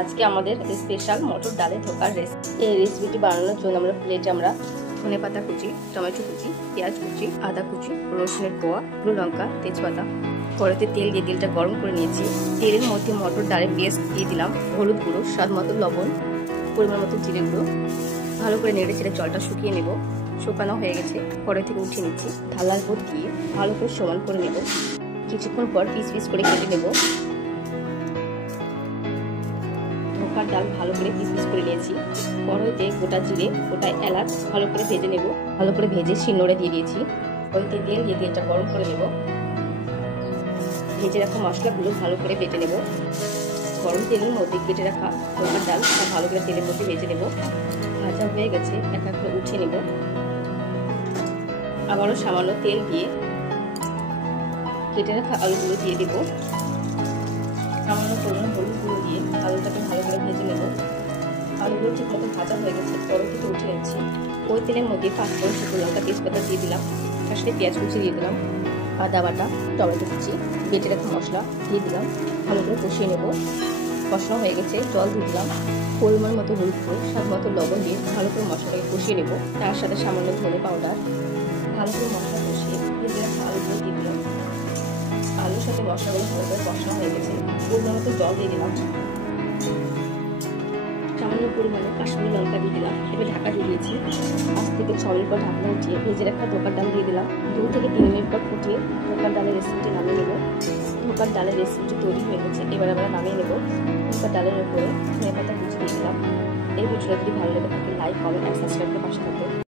আজকে আমাদের স্পেশাল মটর ডালে ধোকার রেসিপি। এই রেসিপিটি বানানোর জন্য প্লেটে আমরা ধনেপাতা কুচি, টমেটো কুচি, পেঁয়াজ কুচি, আদা কুচি, রসুনের কোয়া, কাঁচা লঙ্কা, তেজপাতা, কড়াইতে তেল দিয়ে তেলটা গরম করে নিয়েছি। তেলের মধ্যে মটর ডালের পেস্ট দিয়ে দিলাম, হলুদ গুঁড়ো, স্বাদ মতো লবণ, পরিমাণ মতো জিরে গুঁড়ো, ভালো করে নেড়ে চেড়ে জলটা শুকিয়ে নেব। শুকানো হয়ে গেছে, কড়াই থেকে উঠিয়ে নিচ্ছি। ঢালার উপর দিয়ে ভালো করে সমান করে নেব। কিছুক্ষণ পর পিস পিস করে কেটে নেব। ধোকার ডাল ভালো করে পিস পিস করে নিয়েছি। কড়াইতে গোটা জিরে, গোটা এলাচ ভালো করে ভেজে নেব। ভালো করে ভেজে শিলনোড়ে দিয়ে দিয়েছি। কড়াইতে তেল দিয়ে তেলটা গরম করে নেব। ভেজে রাখা মশলাগুলো ভালো করে বেটে নেব। গরম তেলের মধ্যে কেটে রাখা ধোকার ডাল ভালো করে তেলের মধ্যে ভেজে নেব। ভাজা হয়ে গেছে, এক এক করে উঠিয়ে নেব। আবারও সামান্য তেল দিয়ে কেটে রাখা আলুগুলো দিয়ে দেব। সামান্য পরিমাণ হলুদ গুঁড়ো দিয়ে আলুটাকে ভালো করে ভেজে নেব। আলুগুলো ঠিক মতো ভাজা হয়ে গেছে, কড়াই থেকে উঠে নিচ্ছি। ওই তেলের মধ্যে পাঁচফোড়ন, শুকনো লঙ্কা, তেজপাতা দিয়ে দিলাম। তার সাথে পেঁয়াজ কুচি দিয়ে দিলাম, আদা বাটা, টমেটো কুচি, বেটে রাখা মশলা দিয়ে দিলাম। ভালো করে কষিয়ে নেব। কষানো হয়ে গেছে, জল দিয়ে দিলাম। পরিমাণ মতো হলুদ গুঁড়ো, স্বাদ মতো লবণ দিয়ে ভালো করে মশলাটাকে কষিয়ে নেব। তার সাথে সামান্য ধনে পাউডার, ভালো করে মশলা কষিয়ে ভেজে রাখা আলুগুলো দিয়ে দিলাম। আলুর সাথে মশলাগুলো ভালো করে কষানো হয়ে গেছে, পরিমাণ মতো জল দিয়ে দিলাম। সামান্য পরিমাণে কাশ্মীরি লঙ্কা দিয়ে দিলাম। এবার ঢাকা দিয়ে দিয়েছি। 5 থেকে 6 মিনিট পর ঢাকনা উঠিয়ে ভেজে রাখা ধোকার ডাল দিয়ে দিলাম। 2 থেকে 3 মিনিট পর ফুটিয়ে ধোকার ডালের রেসিপিটি নামিয়ে নেব। ধোকার ডালের রেসিপিটি তৈরি হয়ে গেছে, এবার আমরা নামিয়ে নেব। ধোকার ডালের উপরে ধনেপাতা কুচি দিয়ে দিলাম। এই ভিডিওটা যদি ভালো লেগে থাকে লাইক, কমেন্ট আর সাবস্ক্রাইব করে পাশে থাকবেন।